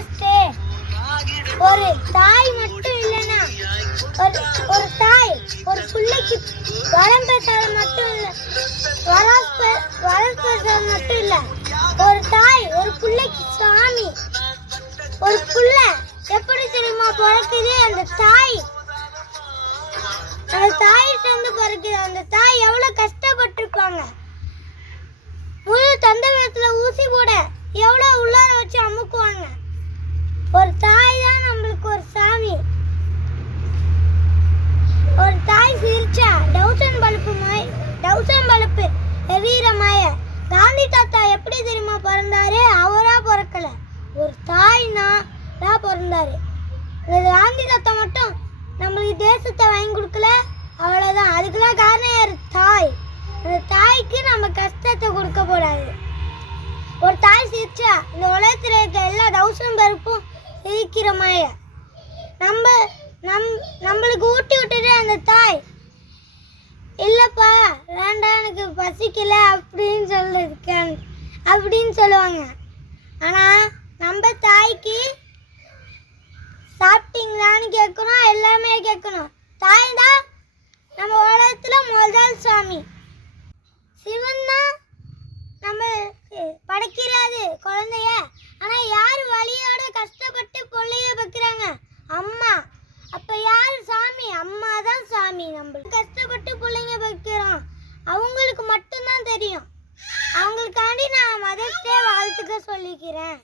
Mother's day. ஒரு தாய் மட்டும் இல்லைன்னா ஒரு தாய் ஒரு பிள்ளைக்கு வரம் பேசாத மட்டும் இல்லை, வரம் பேசாத மட்டும் இல்லை, ஒரு தாய் ஒரு பிள்ளைக்கு சாமி. ஒரு பிள்ளை எப்படி தெரியுமா பிறக்குது? அந்த தாயிட்ட இருந்து பிறக்குது. அந்த தாய் எவ்வளவு கஷ்டப்பட்டிருப்பாங்க. முழு தந்தவயத்துல ஊசி போட எவ்வளவு உள்ளார வச்சு அமுக்குவாங்க. ஒரு தாய் தான் நம்மளுக்கு ஒரு சாமி. ஒரு தாய் சிரிச்சா டவுசன் பல்பு எவீரமாய. காந்தி தாத்தா எப்படி தெரியுமா பிறந்தாரு? அவரா பிறக்கல, ஒரு தாய்னா தான் பிறந்தாரு. காந்தி தாத்தா மட்டும் நம்மளுக்கு தேசத்தை வாங்கி கொடுக்கல, அவ்வளவுதான். அதுக்கெல்லாம் காரணம் யாரு? தாய். அந்த தாய்க்கு நம்ம கஷ்டத்தை கொடுக்க கூடாது. ஒரு தாய் சிரிச்சா இந்த உலகத்துல இருக்க எல்லா தௌசண்ட் பருப்பும் சிரிக்கிற மாய. நம்மளுக்கு ஊட்டி விட்டுட்டு அந்த தாய் இல்லப்பா வேண்டாம் எனக்கு பசிக்கல அப்படின்னு சொல்லுவாங்க. ஆனா நம்ம தாய்க்கு சாப்பிட்டீங்களான்னு கேட்கணும், எல்லாமே கேட்கணும். தாய் தான் நம்ம உலகத்துல முதல் சாமி. சிவன் தான் நம்ம படைக்கிறாரு குழந்தைய. ஆனா யார் வலியோட கஷ்டப்பட்டு பிள்ளைய வைக்கிறாங்க? அம்மா. அப்ப யார் சாமி? அம்மா தான் சாமி. நம்மளுக்கு கஷ்டப்பட்டு பிள்ளைங்க வைக்கிறோம், அவங்களுக்கு மட்டும்தான் தெரியும். அவங்களுக்காண்டி நான் மதர்ஸ் டே வாழ்த்துக்க சொல்லிக்கிறேன்.